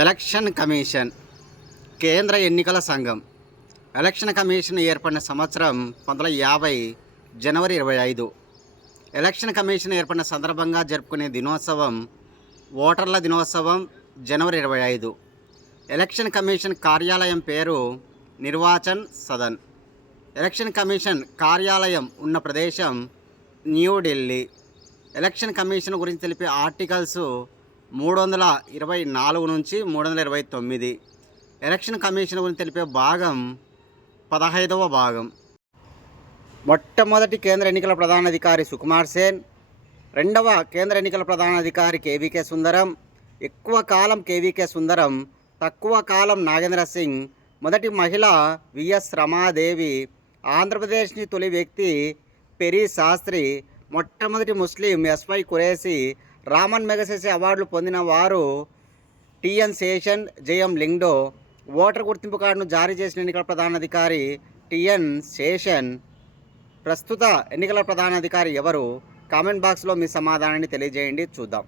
Election commission కేంద్ర ఎన్నికల సంఘం. ఎలక్షన్ కమిషన్ ఏర్పడిన సంవత్సరం పంతొమ్మిది వందల యాభై జనవరి ఇరవై ఐదు. ఎలక్షన్ కమిషన్ ఏర్పడిన సందర్భంగా జరుపుకునే దినోత్సవం ఓటర్ల దినోత్సవం జనవరి ఇరవై ఐదు. ఎలక్షన్ కమిషన్ కార్యాలయం పేరు నిర్వాచన్ సదన్. ఎలక్షన్ కమిషన్ కార్యాలయం ఉన్న ప్రదేశం న్యూఢిల్లీ ఎలక్షన్ కమిషన్ గురించి తెలిపే ఆర్టికల్స్ మూడు వందల ఇరవై నాలుగు నుంచి మూడు వందల ఇరవై తొమ్మిది. ఎలక్షన్ కమిషన్ గురించి తెలిపే భాగం పదహైదవ భాగం. మొట్టమొదటి కేంద్ర ఎన్నికల ప్రధానాధికారి సుకుమార్ సేన్ రెండవ కేంద్ర ఎన్నికల ప్రధానాధికారి కేవీకే సుందరం ఎక్కువ కాలం కేవీకే సుందరం తక్కువ కాలం నాగేంద్ర సింగ్ మొదటి మహిళ విఎస్ రమాదేవి ఆంధ్రప్రదేశ్ని తొలి వ్యక్తి పెరి శాస్త్రి మొట్టమొదటి Muslim SY Quraishi Ramon Magsaysay అవార్డులు పొందిన వారు టిఎన్ శేషన్ జయం లింగ్డో ఓటర్ గుర్తింపు కార్డును జారీ చేసిన ఎన్నికల ప్రధానాధికారి టిఎన్ శేషన్. ప్రస్తుత ఎన్నికల ప్రధానాధికారి ఎవరు? కామెంట్ బాక్స్లో మీ సమాధానాన్ని తెలియజేయండి. చూద్దాం.